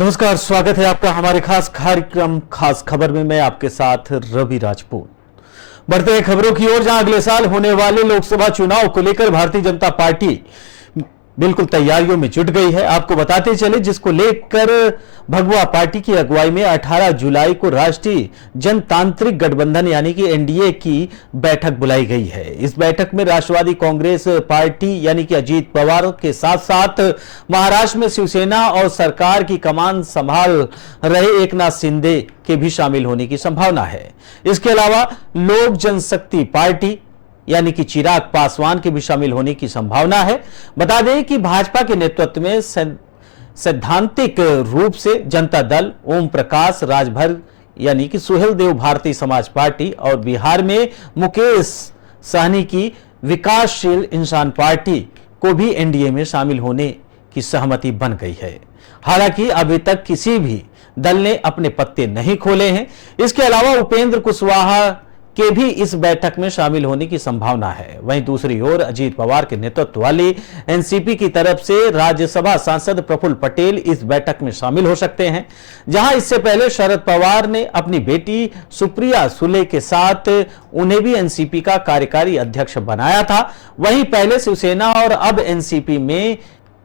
नमस्कार, स्वागत है आपका हमारे खास कार्यक्रम खास खबर में। मैं आपके साथ रवि राजपूत। बढ़ते हैं खबरों की ओर, जहां अगले साल होने वाले लोकसभा चुनाव को लेकर भारतीय जनता पार्टी बिल्कुल तैयारियों में जुट गई है। आपको बताते चले, जिसको लेकर भगवा पार्टी की अगुवाई में 18 जुलाई को राष्ट्रीय जनतांत्रिक गठबंधन यानी कि एनडीए की बैठक बुलाई गई है। इस बैठक में राष्ट्रवादी कांग्रेस पार्टी यानी कि अजीत पवार के साथ साथ महाराष्ट्र में शिवसेना और सरकार की कमान संभाल रहे एकनाथ शिंदे के भी शामिल होने की संभावना है। इसके अलावा लोक जनशक्ति पार्टी यानी कि चिराग पासवान के भी शामिल होने की संभावना है। बता दें कि भाजपा के नेतृत्व में सैद्धांतिक रूप से जनता दल, ओम प्रकाश राजभर यानी कि सुहेल देव भारतीय समाज पार्टी और बिहार में मुकेश सहनी की विकासशील इंसान पार्टी को भी एनडीए में शामिल होने की सहमति बन गई है। हालांकि अभी तक किसी भी दल ने अपने पत्ते नहीं खोले हैं। इसके अलावा उपेंद्र कुशवाहा के भी इस बैठक में शामिल होने की संभावना है। वहीं दूसरी ओर अजीत पवार के नेतृत्व वाली एनसीपी की तरफ से राज्यसभा सांसद प्रफुल्ल पटेल इस बैठक में शामिल हो सकते हैं, जहां इससे पहले शरद पवार ने अपनी बेटी सुप्रिया सुले के साथ उन्हें भी एनसीपी का कार्यकारी अध्यक्ष बनाया था। वहीं पहले शिवसेना और अब एनसीपी में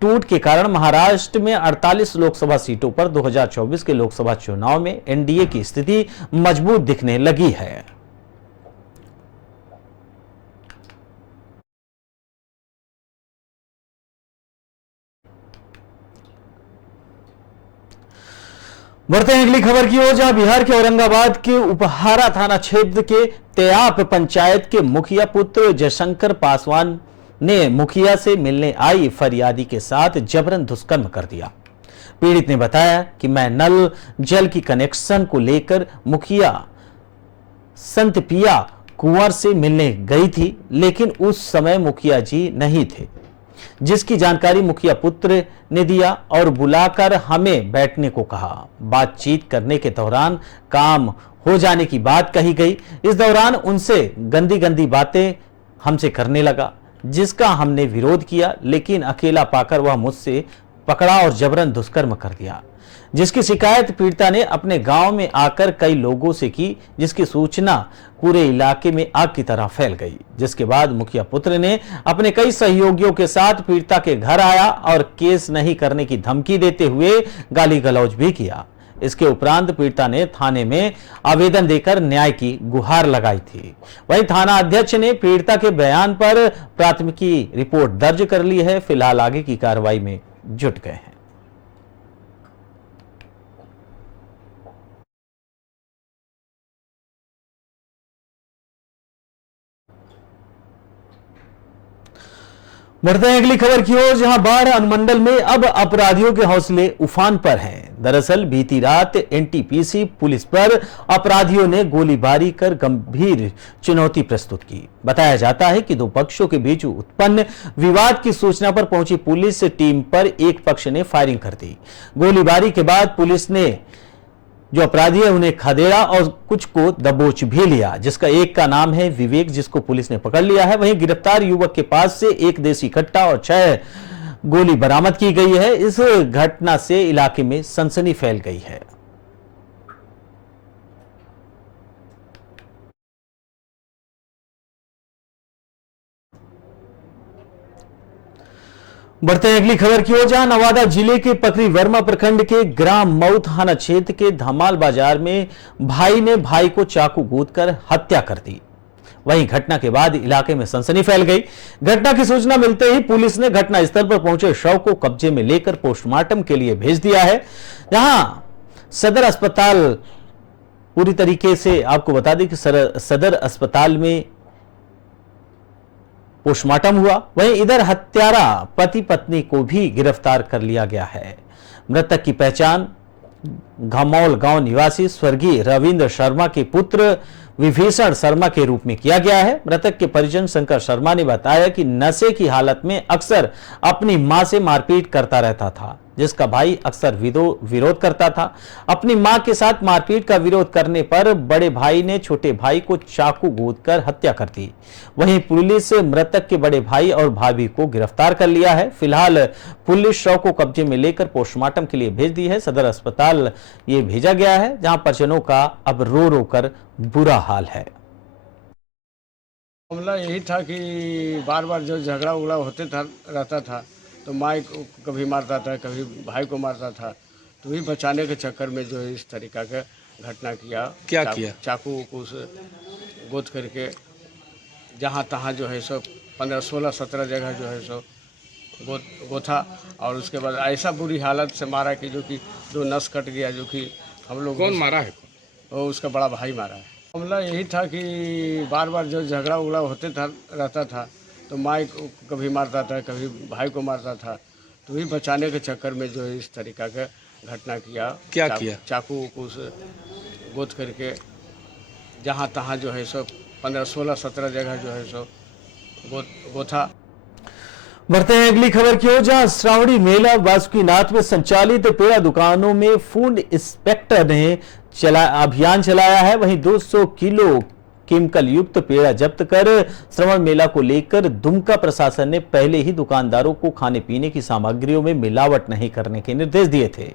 टूट के कारण महाराष्ट्र में 48 लोकसभा सीटों पर 2024 के लोकसभा चुनाव में एनडीए की स्थिति मजबूत दिखने लगी है। बढ़ते हैं अगली खबर की ओर, जहां बिहार के औरंगाबाद के उपहारा थाना क्षेत्र के तेयाप पंचायत के मुखिया पुत्र जयशंकर पासवान ने मुखिया से मिलने आई फरियादी के साथ जबरन दुष्कर्म कर दिया। पीड़ित ने बताया कि मैं नल जल की कनेक्शन को लेकर मुखिया संत पिया कुंवर से मिलने गई थी, लेकिन उस समय मुखिया जी नहीं थे, जिसकी जानकारी मुखिया पुत्र ने दिया और बुलाकर हमें बैठने को कहा। बातचीत करने के दौरान काम हो जाने की बात कही गई। इस दौरान उनसे गंदी गंदी बातें हमसे करने लगा, जिसका हमने विरोध किया, लेकिन अकेला पाकर वह मुझसे पकड़ा और जबरन दुष्कर्म कर दिया, जिसकी शिकायत पीड़िता ने अपने गांव में आकर कई लोगों से की, जिसकी सूचना पूरे इलाके में आग की तरह फैल गई। जिसके बाद मुखिया पुत्र ने अपने कई सहयोगियों के साथ पीड़िता के घर आया और केस नहीं करने की धमकी देते हुए गाली गलौज भी किया। इसके उपरांत पीड़िता ने थाने में आवेदन देकर न्याय की गुहार लगाई थी। वहीं थाना अध्यक्ष ने पीड़िता के बयान पर प्राथमिकी रिपोर्ट दर्ज कर ली है। फिलहाल आगे की कार्रवाई में जुट गए हैं। बढ़ते हैं अगली खबर की ओर, जहां बाढ़ अनुमंडल में अब अपराधियों के हौसले उफान पर हैं। दरअसल बीती रात एनटीपीसी पुलिस पर अपराधियों ने गोलीबारी कर गंभीर चुनौती प्रस्तुत की। बताया जाता है कि दो पक्षों के बीच उत्पन्न विवाद की सूचना पर पहुंची पुलिस टीम पर एक पक्ष ने फायरिंग कर दी। गोलीबारी के बाद पुलिस ने जो अपराधी है उन्हें खदेड़ा और कुछ को दबोच भी लिया, जिसका एक का नाम है विवेक, जिसको पुलिस ने पकड़ लिया है। वहीं गिरफ्तार युवक के पास से एक देसी कट्टा और 6 गोली बरामद की गई है। इस घटना से इलाके में सनसनी फैल गई है। बढ़ते हैं अगली खबर की ओर, जहां नवादा जिले के पकरी वर्मा प्रखंड के ग्राम मऊ थाना क्षेत्र के धमाल बाजार में भाई ने भाई को चाकू गूंथकर हत्या कर दी। वहीं घटना के बाद इलाके में सनसनी फैल गई। घटना की सूचना मिलते ही पुलिस ने घटनास्थल पर पहुंचे शव को कब्जे में लेकर पोस्टमार्टम के लिए भेज दिया है। जहां सदर अस्पताल पूरी तरीके से, आपको बता दें कि सदर अस्पताल में पोस्टमार्टम हुआ। वहीं इधर हत्यारा पति पत्नी को भी गिरफ्तार कर लिया गया है। मृतक की पहचान घमौल गांव निवासी स्वर्गीय रविंद्र शर्मा के पुत्र विभीषण शर्मा के रूप में किया गया है। मृतक के परिजन शंकर शर्मा ने बताया कि नशे की हालत में अक्सर अपनी मां से मारपीट करता रहता था, जिसका भाई अक्सर विरोध करता था। अपनी मां के साथ मारपीट का विरोध करने पर बड़े भाई ने छोटे भाई को चाकू गोदकर हत्या कर दी। वहीं पुलिस मृतक के बड़े भाई और भाभी को गिरफ्तार कर लिया है। फिलहाल पुलिस शव को कब्जे में लेकर पोस्टमार्टम के लिए भेज दी है। सदर अस्पताल ये भेजा गया है, जहां परिजनों का अब रो रो कर बुरा हाल है। मामला यही था कि बार बार जो झगड़ा उगड़ा रहता था तो माँ को कभी मारता था, कभी भाई को मारता था। तो वही बचाने के चक्कर में जो है इस तरीका का घटना किया। क्या किया? चाकू को गोद करके जहाँ तहाँ जो है सो 15, 16, 17 जगह जो है सो गोथा, और उसके बाद ऐसा बुरी हालत से मारा कि जो कि 2 नस कट गया। जो कि हम लोग कौन मारा है? वो उसका बड़ा भाई मारा है। मामला यही था कि बार बार जो झगड़ा उगड़ा रहता था तो माँ को कभी मारता था, कभी भाई को मारता था। तो वही बचाने के चक्कर में जो है इस तरीका का घटना किया। क्या किया? चाकू को गोद करके जहाँ तहाँ जो है सो 15, 16, 17 जगह जो है सो गोथा। बढ़ते हैं अगली खबर की ओर, जहां श्रावणी मेला बासुकीनाथ में संचालित पेड़ा दुकानों में फूड इंस्पेक्टर ने अभियान चलाया है। वहीं 200 किलो केमिकल युक्त पेड़ा जब्त कर श्रावण मेला को लेकर दुमका प्रशासन ने पहले ही दुकानदारों को खाने पीने की सामग्रियों में मिलावट नहीं करने के निर्देश दिए थे।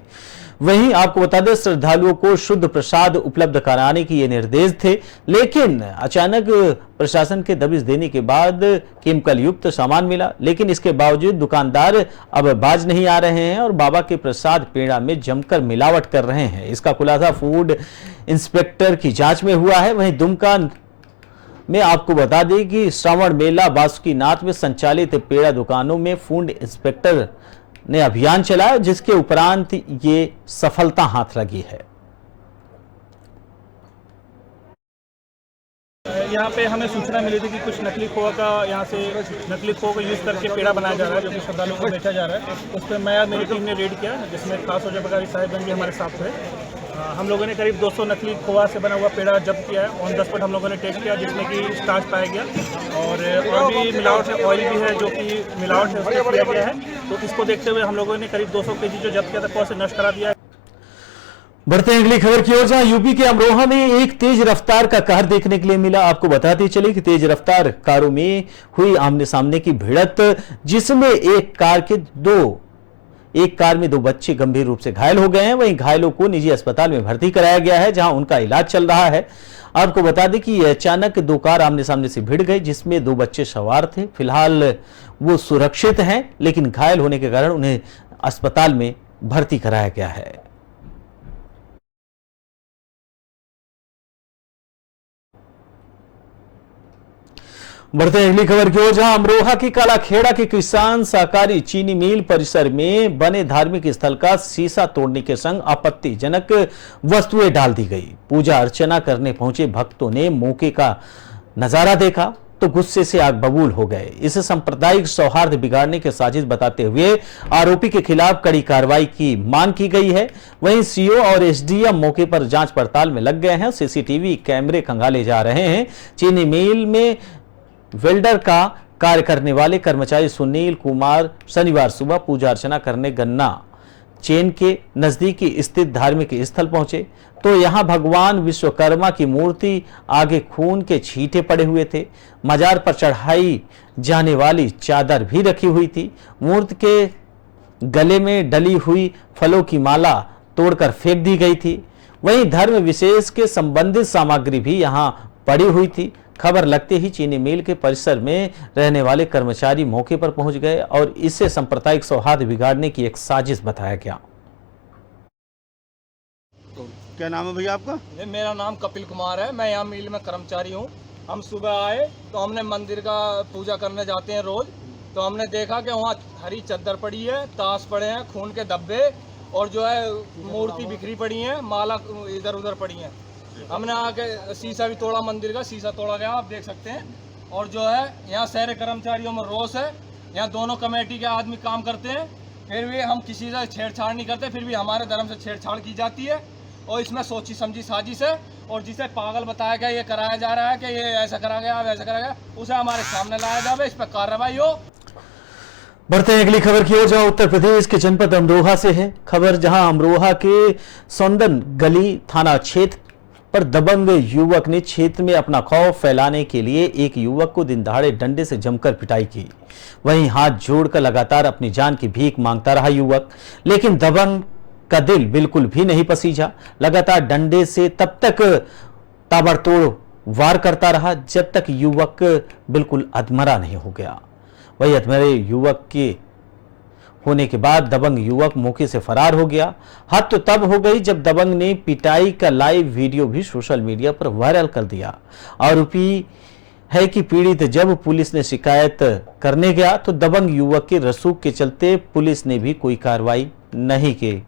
वहीं आपको बता दें, श्रद्धालुओं को शुद्ध प्रसाद उपलब्ध कराने के ये निर्देश थे, लेकिन अचानक प्रशासन के दबिश देने के बाद केमिकल युक्त सामान मिला। लेकिन इसके बावजूद दुकानदार अब बाज नहीं आ रहे हैं और बाबा के प्रसाद पेड़ा में जमकर मिलावट कर रहे हैं। इसका खुलासा फूड इंस्पेक्टर की जांच में हुआ है। वहीं दुमका में आपको बता दें कि श्रावण मेला बासुकीनाथ में संचालित पेड़ा दुकानों में फूड इंस्पेक्टर ने अभियान चलाया, जिसके उपरांत ये सफलता हाथ लगी है। यहाँ पे हमें सूचना मिली थी कि कुछ नकली खोआ का यहाँ से नकली खोआ को यूज़ करके पेड़ा बनाया जा रहा है, जो कि श्रद्धालुओं को बेचा जा रहा है। उस पर मैं और मेरी टीम ने रेड किया, जिसमें खास हो जबकारी साहिबगंज भी हमारे साथ थे। हम लोगों ने करीब 200 नकली खोआ से बना हुआ पेड़ा जब्त किया है। ऑन द स्पॉट हम लोगों ने टेस्ट किया, जिसमें कि स्टार्च पाया गया और भी मिलावट है, ऑयल भी है जो कि मिलावट है उसको किया गया है। तो इसको देखते हुए हम लोगों ने करीब 200 केजी जो जब्त किया था खोआ से नष्ट करा दिया है। बढ़ते हैं अगली खबर की ओर, जहां यूपी के अमरोहा में एक तेज रफ्तार का कार देखने के लिए मिला। आपको बताते चले कि तेज रफ्तार कारों में हुई आमने सामने की भिड़त, जिसमें एक कार में 2 बच्चे गंभीर रूप से घायल हो गए हैं। वहीं घायलों को निजी अस्पताल में भर्ती कराया गया है, जहां उनका इलाज चल रहा है। आपको बता दें कि अचानक 2 कार आमने सामने से भिड़ गई, जिसमें 2 बच्चे सवार थे। फिलहाल वो सुरक्षित हैं, लेकिन घायल होने के कारण उन्हें अस्पताल में भर्ती कराया गया है। बढ़ते हैं अगली खबर की ओर, जहां अमरोहा की कालाखेड़ा के किसान सहकारी चीनी मिल परिसर में बने धार्मिक स्थल का शीशा तोड़ने के संग आपत्तिजनक वस्तुएं डाल दी गई। पूजा अर्चना करने पहुंचे भक्तों ने मौके का नजारा देखा तो गुस्से से आग बबूल हो गए। इस सांप्रदायिक सौहार्द बिगाड़ने के साजिश बताते हुए आरोपी के खिलाफ कड़ी कार्रवाई की मांग की गई है। वहीं सीओ और एसडीएम मौके पर जांच पड़ताल में लग गए हैं। सीसीटीवी कैमरे खंगाले जा रहे हैं। चीनी मिल में वेल्डर का कार्य करने वाले कर्मचारी सुनील कुमार शनिवार सुबह पूजा अर्चना करने गन्ना चेन के नजदीकी स्थित धार्मिक स्थल पहुंचे तो यहां भगवान विश्वकर्मा की मूर्ति आगे खून के छींटे पड़े हुए थे। मजार पर चढ़ाई जाने वाली चादर भी रखी हुई थी। मूर्ति के गले में डली हुई फलों की माला तोड़कर फेंक दी गई थी। वहीं धर्म विशेष के संबंधित सामग्री भी यहां पड़ी हुई थी। खबर लगते ही चीनी मिल के परिसर में रहने वाले कर्मचारी मौके पर पहुंच गए और इसे सांप्रदायिक सौहार्द बिगाड़ने की एक साजिश बताया गया। तो क्या नाम है भैया आपका? मेरा नाम कपिल कुमार है, मैं यहाँ मिल में कर्मचारी हूँ। हम सुबह आए तो हमने मंदिर का पूजा करने जाते हैं रोज, तो हमने देखा कि वहाँ हरी चद्दर पड़ी है, ताश पड़े हैं, खून के डब्बे और जो है मूर्ति बिखरी पड़ी है, माला इधर उधर पड़ी है। हमने आके शीशा भी तोड़ा, मंदिर का शीशा तोड़ा गया, आप देख सकते हैं। और जो है यहाँ शहर कर्मचारियों में रोष है। यहाँ दोनों कमेटी के आदमी काम करते हैं, फिर भी हम किसी से छेड़छाड़ नहीं करते, फिर भी हमारे धर्म से छेड़छाड़ की जाती है और इसमें सोची समझी साजिश है और जिसे पागल बताया गया ये कराया जा रहा है कि ये ऐसा करा गया वैसा करा गया, उसे हमारे सामने लाया जाए, इस पर कार्रवाई हो। बढ़ते हैं अगली खबर की ओर, जहां उत्तर प्रदेश के जनपद अमरोहा से है खबर, जहां अमरोहा के सौंदन गली थाना क्षेत्र पर दबंग युवक ने क्षेत्र में अपना खौफ फैलाने के लिए एक युवक को दिन दहाड़े डंडे से जमकर पिटाई की। वहीं हाथ जोड़कर लगातार अपनी जान की भीख मांगता रहा युवक, लेकिन दबंग का दिल बिल्कुल भी नहीं पसीजा। लगातार डंडे से तब तक ताबड़तोड़ वार करता रहा जब तक युवक बिल्कुल अधमरा नहीं हो गया। वही अधमरे युवक के होने के बाद दबंग युवक मौके से फरार हो गया। हद तो तब हो गई जब दबंग ने पिटाई का लाइव वीडियो भी सोशल मीडिया पर वायरल कर दिया। आरोपी है कि पीड़ित जब पुलिस ने शिकायत करने गया तो दबंग युवक के रसूख के चलते पुलिस ने भी कोई कार्रवाई नहीं की,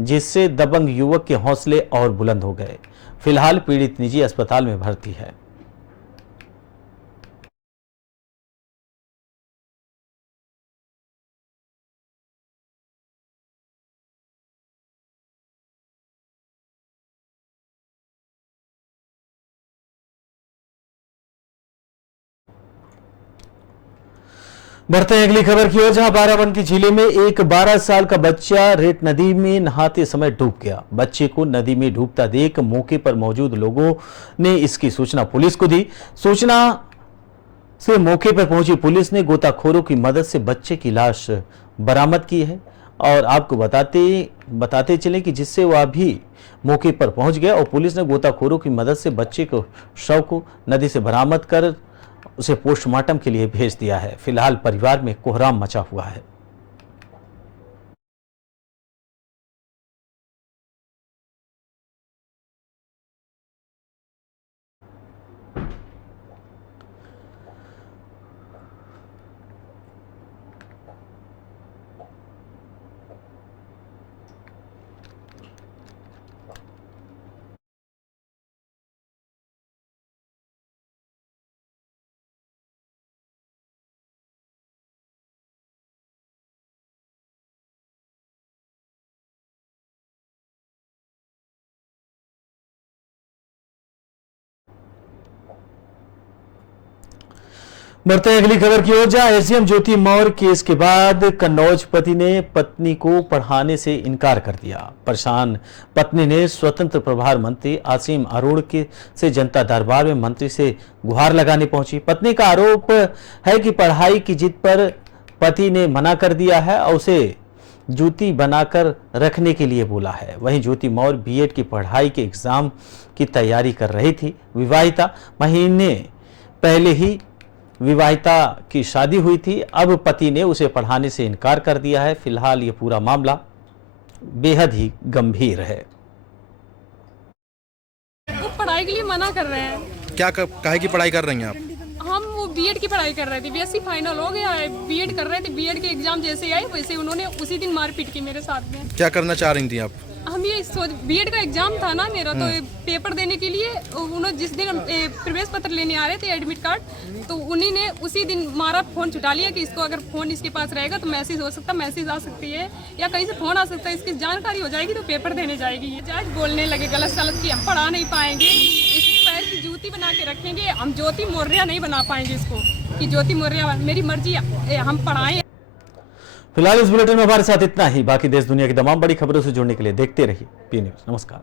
जिससे दबंग युवक के हौसले और बुलंद हो गए। फिलहाल पीड़ित निजी अस्पताल में भर्ती है। बढ़ते हैं अगली खबर की ओर, जहां बाराबंकी जिले में एक 12 साल का बच्चा रेत नदी में नहाते समय डूब गया। बच्चे को नदी में डूबता देख मौके पर मौजूद लोगों ने इसकी सूचना पुलिस को दी। सूचना से मौके पर पहुंची पुलिस ने गोताखोरों की मदद से बच्चे की लाश बरामद की है। और आपको बताते चले कि जिससे वह भी मौके पर पहुंच गया और पुलिस ने गोताखोरों की मदद से बच्चे को शव को नदी से बरामद कर उसे पोस्टमार्टम के लिए भेज दिया है। फिलहाल परिवार में कोहराम मचा हुआ है। बढ़ते हैं अगली खबर की ओर, जहां एसडीएम ज्योति मौर्य केस के बाद कन्नौज पति ने पत्नी को पढ़ाने से इनकार कर दिया। परेशान पत्नी ने स्वतंत्र प्रभार मंत्री आसिम अरोड़ के से जनता दरबार में मंत्री से गुहार लगाने पहुंची। पत्नी का आरोप है कि पढ़ाई की जिद पर पति ने मना कर दिया है और उसे जूती बनाकर रखने के लिए बोला है। वहीं ज्योति मौर्य बीएड की पढ़ाई के एग्जाम की तैयारी कर रही थी। विवाहिता महीने पहले ही विवाहिता की शादी हुई थी। अब पति ने उसे पढ़ाने से इनकार कर दिया है। फिलहाल ये पूरा मामला बेहद ही गंभीर है। वो पढ़ाई के लिए मना कर रहे हैं। क्या काहे की पढ़ाई कर रही हैं आप? हम वो बीएड की पढ़ाई कर रहे थे, बीएससी फाइनल हो गया है, बीएड कर रहे थे। बीएड के एग्जाम जैसे आए वैसे उन्होंने उसी दिन मारपीट की मेरे साथ में। क्या करना चाह रही थी आप? हम ये बीएड का एग्जाम था ना मेरा, तो पेपर देने के लिए उन्होंने जिस दिन प्रवेश पत्र लेने आ रहे थे, एडमिट कार्ड, तो उन्हीं ने उसी दिन मारा, फोन छुटा लिया कि इसको अगर फोन इसके पास रहेगा तो मैसेज हो सकता, मैसेज आ सकती है या कहीं से फोन आ सकता है, इसकी जानकारी हो जाएगी तो पेपर देने जाएगी। जज बोलने लगे गलत सलत की हम पढ़ा नहीं पाएंगे, इस पैर की जूती बना के रखेंगे, हम ज्योति मौर्य नहीं बना पाएंगे इसको कि ज्योति मौर्य मेरी मर्जी हम पढ़ाएं। फिलहाल इस बुलेटिन में हमारे साथ इतना ही। बाकी देश दुनिया की तमाम बड़ी खबरों से जुड़ने के लिए देखते रहिए पी न्यूज़। नमस्कार।